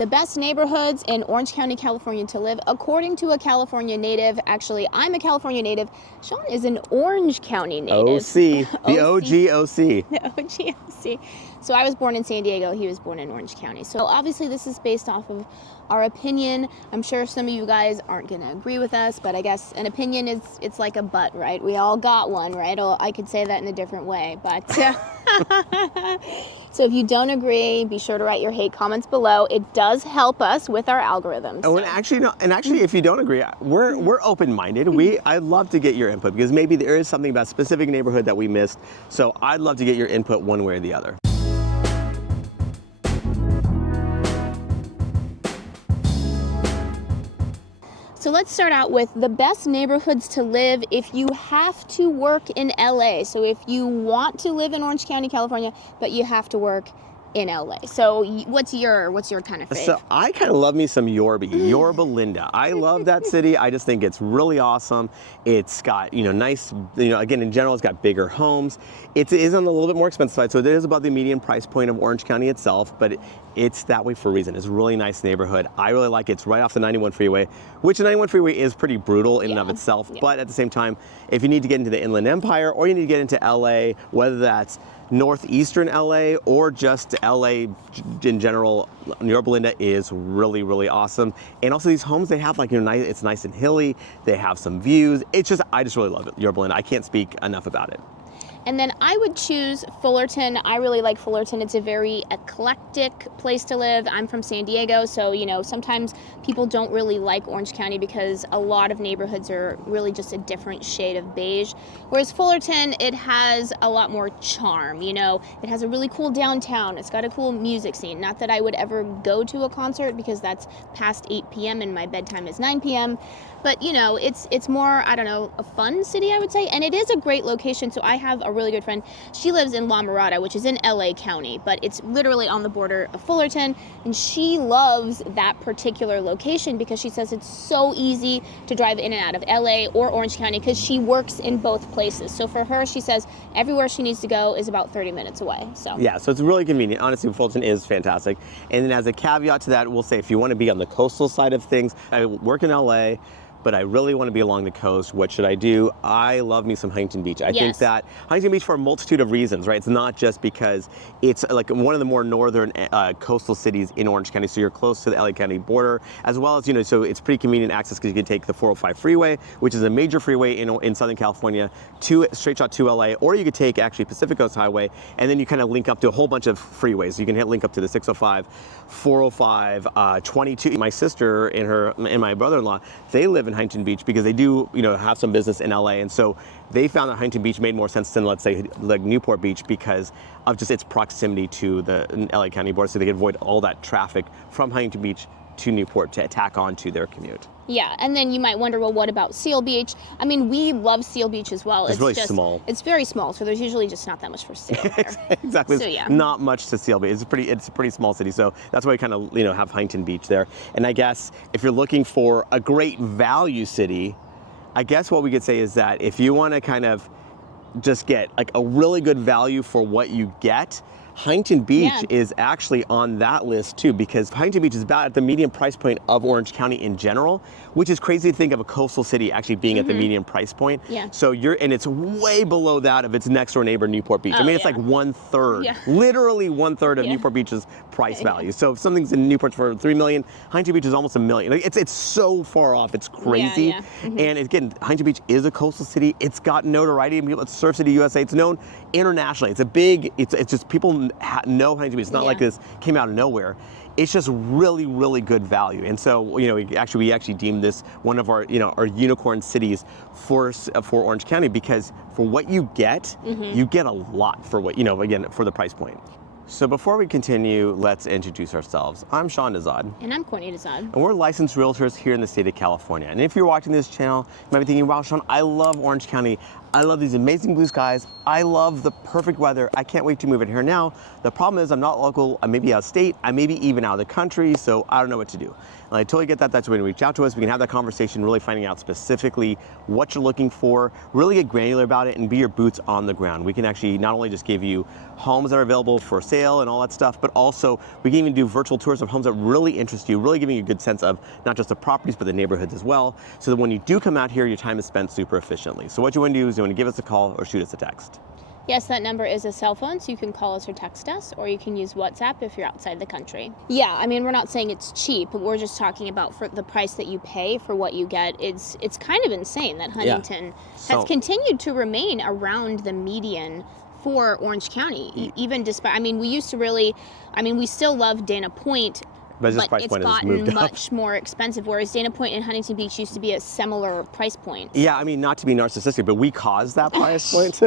The best neighborhoods in Orange County, California to live, according to a California native. Actually, I'm a California native. Sean is an Orange County native. OC, the OG OC. The OG OC. So I was born in San Diego. He was born in Orange County. So obviously this is based off of our opinion. I'm sure some of you guys aren't going to agree with us, but I guess an opinion is, it's like a butt, right? We all got one, right? I could say that in a different way, but so if you don't agree, be sure to write your hate comments below. It does help us with our algorithms. Oh, so. and actually, if you don't agree, we're open-minded. I'd love to get your input because maybe there is something about a specific neighborhood that we missed. So I'd love to get your input one way or the other. So let's start out with the best neighborhoods to live if you have to work in LA. So if you want to live in Orange County, California, but you have to work in LA. So what's your kind of fave? So I kind of love me some Yorba Linda. I love that city. I just think it's really awesome. It's got, nice, again, in general, it's got bigger homes. It is on a little bit more expensive side, so it is above the median price point of Orange County itself, but it's that way for a reason. It's a really nice neighborhood. I really like it. It's right off the 91 freeway, which the 91 freeway is pretty brutal in and of itself, but at the same time, if you need to get into the Inland Empire or you need to get into LA, whether that's northeastern LA or just LA in general, Yorba Linda is really, really awesome. And also these homes, they have it's nice and hilly. They have some views. I just really love it, Yorba Linda. I can't speak enough about it. And then I would choose Fullerton. I really like Fullerton. It's a very eclectic place to live. I'm from San Diego, so sometimes people don't really like Orange County because a lot of neighborhoods are really just a different shade of beige. Whereas Fullerton, it has a lot more charm. It has a really cool downtown. It's got a cool music scene. Not that I would ever go to a concert because that's past 8 p.m. and my bedtime is 9 p.m. But it's more, I don't know, a fun city, I would say. And it is a great location. So I have a really good friend. She lives in La Mirada, which is in LA County, but it's literally on the border of Fullerton. And she loves that particular location because she says it's so easy to drive in and out of LA or Orange County because she works in both places. So for her, she says everywhere she needs to go is about 30 minutes away. So yeah, so it's really convenient. Honestly, Fullerton is fantastic. And then as a caveat to that, we'll say if you want to be on the coastal side of things, I work in LA, but I really want to be along the coast. What should I do? I love me some Huntington Beach. I think that Huntington Beach, for a multitude of reasons, right? It's not just because it's like one of the more northern coastal cities in Orange County, so you're close to the LA County border, as well as, so it's pretty convenient access because you can take the 405 freeway, which is a major freeway in Southern California, straight shot to LA, or you could take actually Pacific Coast Highway, and then you kind of link up to a whole bunch of freeways. You can link up to the 605, 405, 22. My sister and my brother-in-law, they live in Huntington Beach because they do, have some business in LA, and so they found that Huntington Beach made more sense than, let's say, like Newport Beach because of just its proximity to the LA County border, so they could avoid all that traffic from Huntington Beach to Newport to tack on to their commute. Yeah, and then you might wonder, well, what about Seal Beach? I mean, we love Seal Beach as well. It's really small. It's very small, so there's usually just not that much for sale there. Exactly. So, yeah. Not much to Seal Beach. It's a pretty small city, so that's why we kind of have Huntington Beach there. And I guess if you're looking for a great value city, I guess what we could say is that if you want to kind of just get like a really good value for what you get, Huntington Beach is actually on that list too, because Huntington Beach is about at the median price point of Orange County in general, which is crazy to think of a coastal city actually being at the median price point. Yeah. So and it's way below that of its next door neighbor, Newport Beach. I mean, it's like 1/3, literally 1/3 of Newport Beach's price value. So if something's in Newport for $3 million, Huntington Beach is almost $1 million. Like it's so far off. It's crazy. And again, Huntington Beach is a coastal city. It's got notoriety. It's Surf City USA. It's known internationally. It's just people know Huntington Beach. It's not like this came out of nowhere. It's just really, really good value. And so, we actually deemed this one of our, our unicorn cities for Orange County because for what you get a lot for what, again, for the price point. So before we continue, let's introduce ourselves. I'm Sean Nazad. And I'm Courtney Nazad. And we're licensed realtors here in the state of California. And if you're watching this channel, you might be thinking, wow, Sean, I love Orange County. I love these amazing blue skies. I love the perfect weather. I can't wait to move in here now. The problem is I'm not local. I may be out of state. I may be even out of the country, so I don't know what to do. And I totally get that. That's when you reach out to us. We can have that conversation, really finding out specifically what you're looking for, really get granular about it, and be your boots on the ground. We can actually not only just give you homes that are available for sale and all that stuff, but also we can even do virtual tours of homes that really interest you, really giving you a good sense of not just the properties, but the neighborhoods as well, so that when you do come out here, your time is spent super efficiently. So what you want to do is you want to give us a call or shoot us a text. Yes, that number is a cell phone, so you can call us or text us, or you can use WhatsApp if you're outside the country. Yeah, I mean, we're not saying it's cheap, but we're just talking about for the price that you pay for what you get. It's kind of insane that Huntington has continued to remain around the median for Orange County, even despite, I mean, we still love Dana Point, but it's gotten much more expensive, whereas Dana Point and Huntington Beach used to be a similar price point. Yeah, I mean, not to be narcissistic, but we caused that price point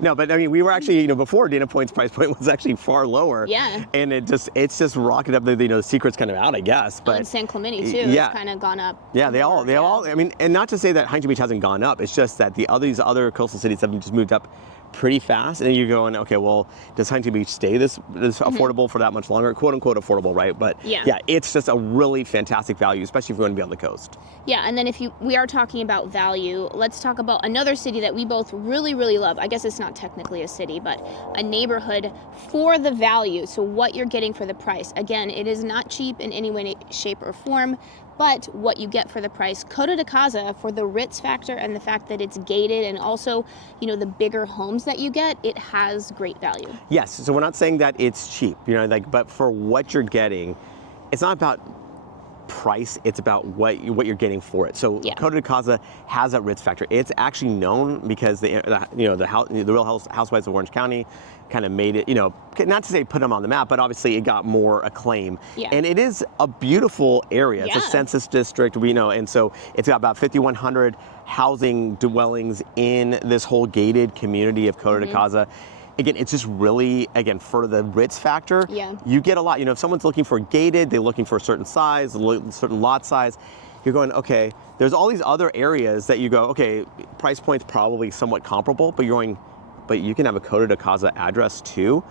no, but I mean, we were actually, before Dana Point's price point was actually far lower. Yeah. And it's just rocketed up. The secret's kind of out, I guess. But and San Clemente too. It's kind of gone up. Yeah, they all. I mean, and not to say that Huntington Beach hasn't gone up. It's just that these other coastal cities have just moved up pretty fast, and you're going, okay, well, does Huntington Beach stay this affordable for that much longer? "Quote unquote" affordable, right? But yeah, it's just a really fantastic value, especially if you're going to be on the coast. Yeah, and then we are talking about value, let's talk about another city that we both really, really love. I guess it's not technically a city, but a neighborhood for the value. So what you're getting for the price. Again, it is not cheap in any way, shape, or form, but what you get for the price. Coto de Caza, for the Ritz factor and the fact that it's gated, and also, the bigger homes that you get, it has great value. Yes, so we're not saying that it's cheap, but for what you're getting, it's not about price, it's about what you're getting for it. So Coto de Caza has that Ritz factor. It's actually known because the Real Housewives of Orange County kind of made it, not to say put them on the map, but obviously it got more acclaim. Yeah. And it is a beautiful area. It's a census district, and so it's got about 5,100 housing dwellings in this whole gated community of Coto de Caza. Again, it's just really, for the Ritz factor, you get a lot. If someone's looking for gated, they're looking for a certain size, certain lot size, you're going, okay, there's all these other areas that you go, okay, price point's probably somewhat comparable, but you're going, but you can have a Coto de Caza address too.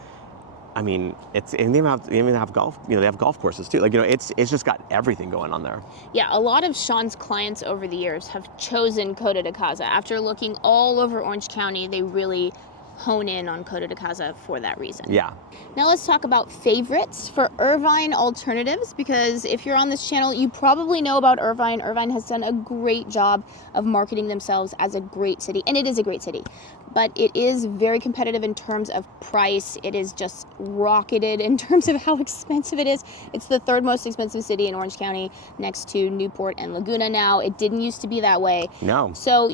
I mean, they even have golf, they have golf courses too. It's just got everything going on there. Yeah, a lot of Sean's clients over the years have chosen Coto de Caza. After looking all over Orange County, they really hone in on Coto de Caza for that reason. Yeah. Now let's talk about favorites for Irvine alternatives, because if you're on this channel, you probably know about Irvine. Irvine has done a great job of marketing themselves as a great city, and it is a great city, but it is very competitive in terms of price. It is just rocketed in terms of how expensive it is. It's the third most expensive city in Orange County, next to Newport and Laguna now. It didn't used to be that way. No. So,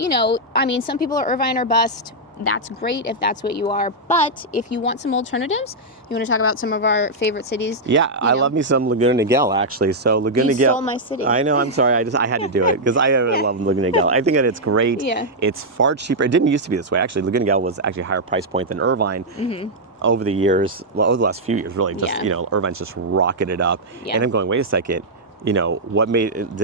some people are Irvine or bust. That's great if that's what you are, but if you want some alternatives, you want to talk about some of our favorite cities? Yeah, I love me some Laguna Niguel, actually. So Laguna Niguel. You stole my city. I know, I'm sorry. I had to do it because I love Laguna Niguel. I think that it's great. Yeah. It's far cheaper. It didn't used to be this way. Actually, Laguna Niguel was actually a higher price point than Irvine. Over the years, over the last few years, really, Irvine's just rocketed up. Yeah. And I'm going, wait a second. What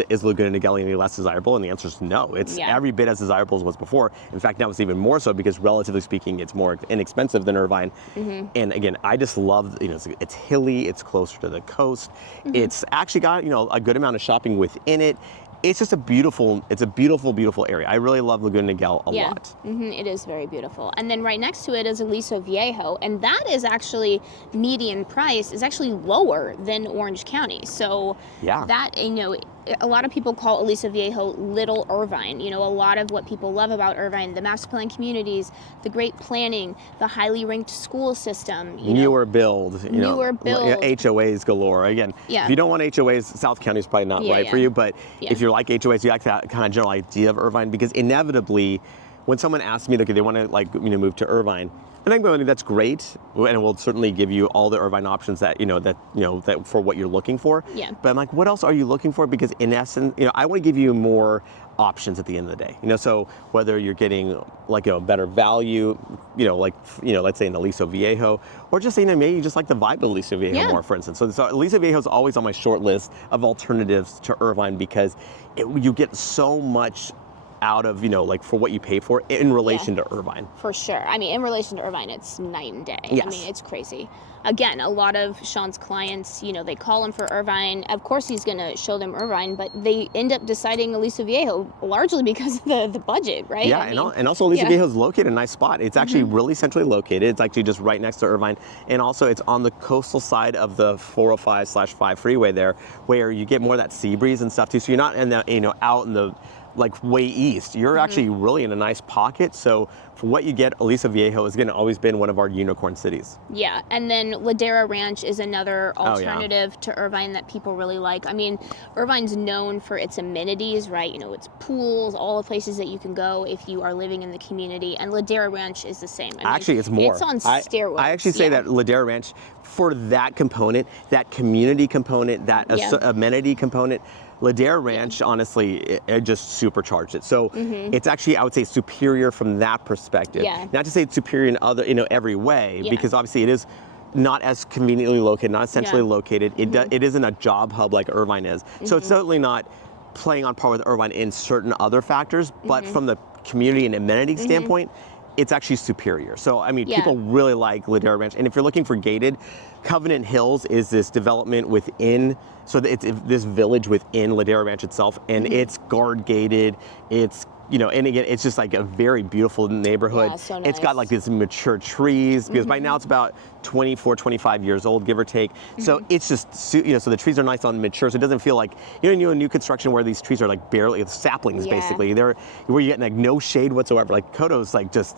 is Laguna Niguel any less desirable? And the answer is no. It's every bit as desirable as it was before. In fact, now it's even more so because relatively speaking, it's more inexpensive than Irvine. And again, I just love, it's hilly, it's closer to the coast. It's actually got, a good amount of shopping within it. It's just a beautiful area. I really love Laguna Niguel a lot. It is very beautiful. And then right next to it is Aliso Viejo, and that is actually, median price is actually lower than Orange County. So that, a lot of people call Aliso Viejo Little Irvine. A lot of what people love about Irvine, the master plan communities, the great planning, the highly ranked school system. Newer build. HOAs galore. Again, if you don't want HOAs, South County is probably not right for you, but if you like HOAs, you like that kind of general idea of Irvine, because inevitably, when someone asks me, okay, they want to move to Irvine, and I'm going, that's great, and we'll certainly give you all the Irvine options that that for what you're looking for. Yeah. But I'm like, what else are you looking for? Because in essence, I want to give you more options at the end of the day. So whether you're getting better value, let's say in Aliso Viejo, or just maybe you just like the vibe of Aliso Viejo more, for instance. So Aliso Viejo is always on my short list of alternatives to Irvine because you get so much out of, like for what you pay for in relation to Irvine. For sure. I mean, in relation to Irvine, it's night and day. Yes. I mean, it's crazy. Again, a lot of Sean's clients, they call him for Irvine. Of course, he's going to show them Irvine, but they end up deciding Aliso Viejo largely because of the budget, right? Yeah, and also Aliso Viejo is located in a nice spot. It's actually really centrally located. It's actually just right next to Irvine, and also it's on the coastal side of the 405/5 freeway there, where you get more of that sea breeze and stuff too. So you're not in the, out in the way east. You're actually really in a nice pocket. So for what you get, Aliso Viejo is going to always been one of our unicorn cities. Yeah, and then Ladera Ranch is another alternative to Irvine that people really like. I mean, Irvine's known for its amenities, right? Its pools, all the places that you can go if you are living in the community. And Ladera Ranch is the same. Actually, it's more. It's on steroids. I actually say that Ladera Ranch, for that component, that community component, that amenity component, Ladera Ranch, honestly, it just supercharged it. So it's actually, I would say, superior from that perspective. Yeah. Not to say it's superior in other, every way, because obviously it is not as conveniently located, not centrally located. It isn't a job hub like Irvine is. So it's certainly not playing on par with Irvine in certain other factors, but from the community and amenity standpoint, it's actually superior. So, I mean, people really like Ladera Ranch. And if you're looking for gated, Covenant Hills is this development within, so it's this village within Ladera Ranch itself, and it's guard gated. It's, and again, it's just like a very beautiful neighborhood. Yeah, so nice. It's got like these mature trees, because by now it's about 24, 25 years old, give or take. So it's just, so the trees are nice and mature, so it doesn't feel like, new construction where these trees are like barely, it's saplings basically. They're, where you get like no shade whatsoever. Like Coto's like just,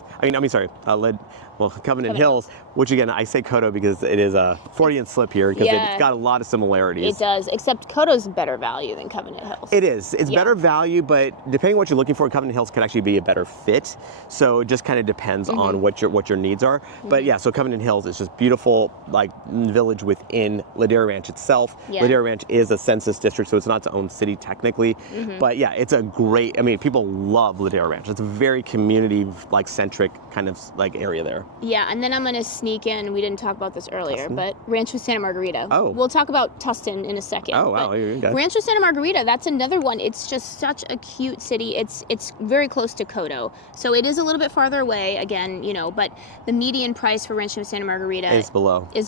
Covenant Hills, which again, I say Coto because it is a Freudian slip here, because it's got a lot of similarities. It does, except Coto's better value than Covenant Hills. It is. It's better value, but depending on what you're looking for, Covenant Hills could actually be a better fit. So it just kind of depends on what your needs are. But yeah, so Covenant Hills is just beautiful, like village within Ladera Ranch itself. Ladera Ranch is a census district, so it's not its own city technically. But yeah, it's a great, people love Ladera Ranch. It's a very community centric kind of area there. Yeah, and then I'm going to sneak in, we didn't talk about this earlier, but Rancho Santa Margarita. Oh. We'll talk about Tustin in a second. Oh, wow. Okay. Rancho Santa Margarita, that's another one. It's just such a cute city. It's very close to Coto. So it is a little bit farther away, again, but the median price for Rancho Santa Margarita is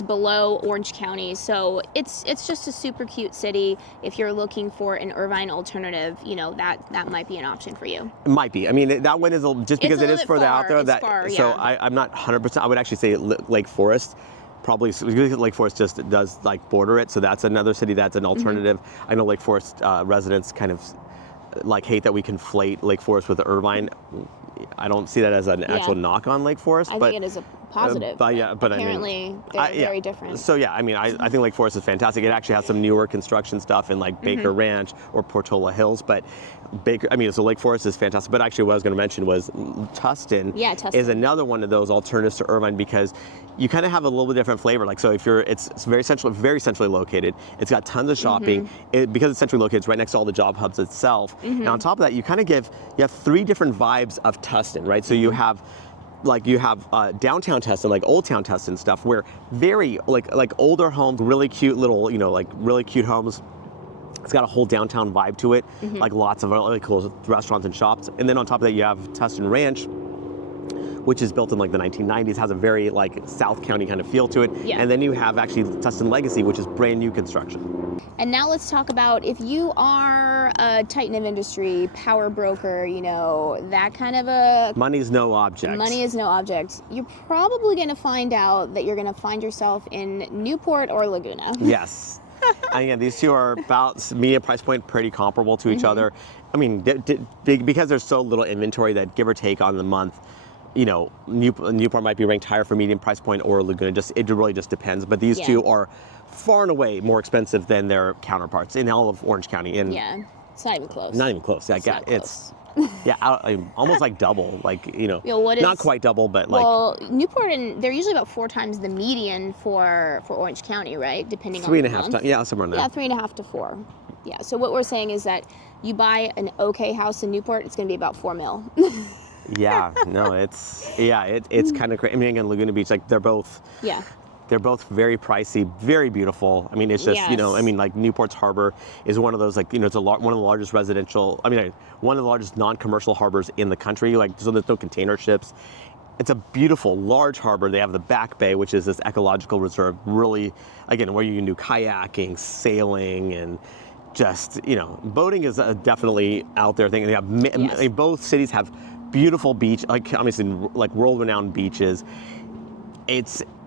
below Orange County. So it's just a super cute city. If you're looking for an Irvine alternative, that might be an option for you. It might be. That one is just because it is further out there. So I'm not 100%. I would actually say Lake Forest. Probably Lake Forest just does border it, so that's another city that's an alternative. I know Lake Forest residents kind of hate that we conflate Lake Forest with Irvine. I don't see that as an actual knock on Lake Forest. I think it is a positive. But apparently they're very different. So yeah, I think Lake Forest is fantastic. It actually has some newer construction stuff in Baker Ranch or Portola Hills, but so Lake Forest is fantastic. But actually what I was going to mention was Tustin is another one of those alternatives to Irvine, because you kind of have a little bit different flavor. So if it's very centrally located. It's got tons of shopping. Because it's centrally located, it's right next to all the job hubs itself. And on top of that, you have three different vibes of Tustin, right? So you have downtown Tustin, Old Town Tustin stuff, where very older homes, really cute little, really cute homes. It's got a whole downtown vibe to it, lots of really cool restaurants and shops. And then on top of that, you have Tustin Ranch, which is built in the 1990s, has a very South County kind of feel to it. Yeah. And then you have actually Tustin Legacy, which is brand new construction. And now let's talk about, if you are a titan of industry, power broker, that kind of a... Money's no object. Money is no object. You're probably going to find out that you're going to find yourself in Newport or Laguna. Yes. And again, these two are about median price point, pretty comparable to each other. Because there's so little inventory that, give or take on the month, Newport might be ranked higher for median price point, or Laguna. It really just depends. But these two are far and away more expensive than their counterparts in all of Orange County. It's not even close. Not even close. It's almost double. Not quite double, but Newport, and they're usually about 4 times the median for Orange County, right? Depending on 3.5 times. Yeah, somewhere in there. Yeah, 3.5 to 4. Yeah. So what we're saying is that you buy an okay house in Newport, it's going to be about $4 million. Yeah, no, it's kind of crazy. Again, Laguna Beach, they're both They're both very pricey, very beautiful. I mean, it's just, you know, I mean, like Newport's harbor is one of those, like, you know, it's one of the largest residential, one of the largest non-commercial harbors in the country, like, so there's no container ships. It's a beautiful, large harbor. They have the Back Bay, which is this ecological reserve, really, again, where you can do kayaking, sailing, and just, you know, boating is a definitely out there thing. They have, I mean, both cities have beautiful beach, like, obviously, like, world-renowned beaches.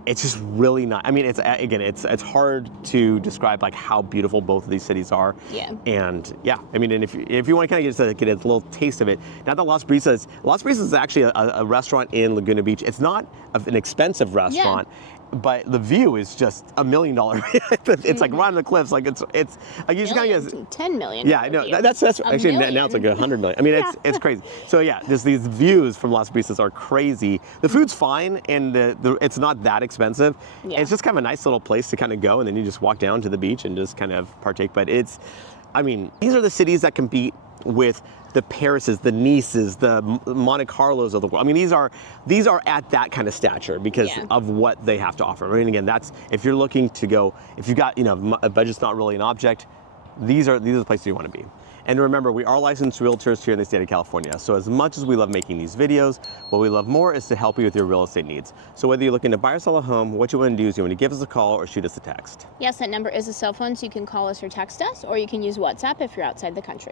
It's just really not. I mean, it's hard to describe like how beautiful both of these cities are. Yeah. And yeah, I mean, and if you want to kind of get a little taste of it, now that Las Brisas is actually a restaurant in Laguna Beach. It's not an expensive restaurant. Yeah. But the view is just $1 million. It's like right on the cliffs. Like it's like you just kind of get 10 million. Yeah, I know. That's actually now it's like 100 million. I mean, it's crazy. So yeah, just these views from Las Brisas are crazy. The food's fine, and it's not that expensive. Yeah. It's just kind of a nice little place to kind of go, and then you just walk down to the beach and just kind of partake. But I mean, these are the cities that compete with the Parises, the Nices, the Monte Carlos of the world. I mean, these are at that kind of stature because of what they have to offer. I mean, again, that's if you're looking to go, if you've got, you know, a budget's not really an object, these are the places you want to be. And remember, we are licensed realtors here in the state of California. So as much as we love making these videos, what we love more is to help you with your real estate needs. So whether you're looking to buy or sell a home, what you want to do is you want to give us a call or shoot us a text. Yes, that number is a cell phone, so you can call us or text us, or you can use WhatsApp if you're outside the country.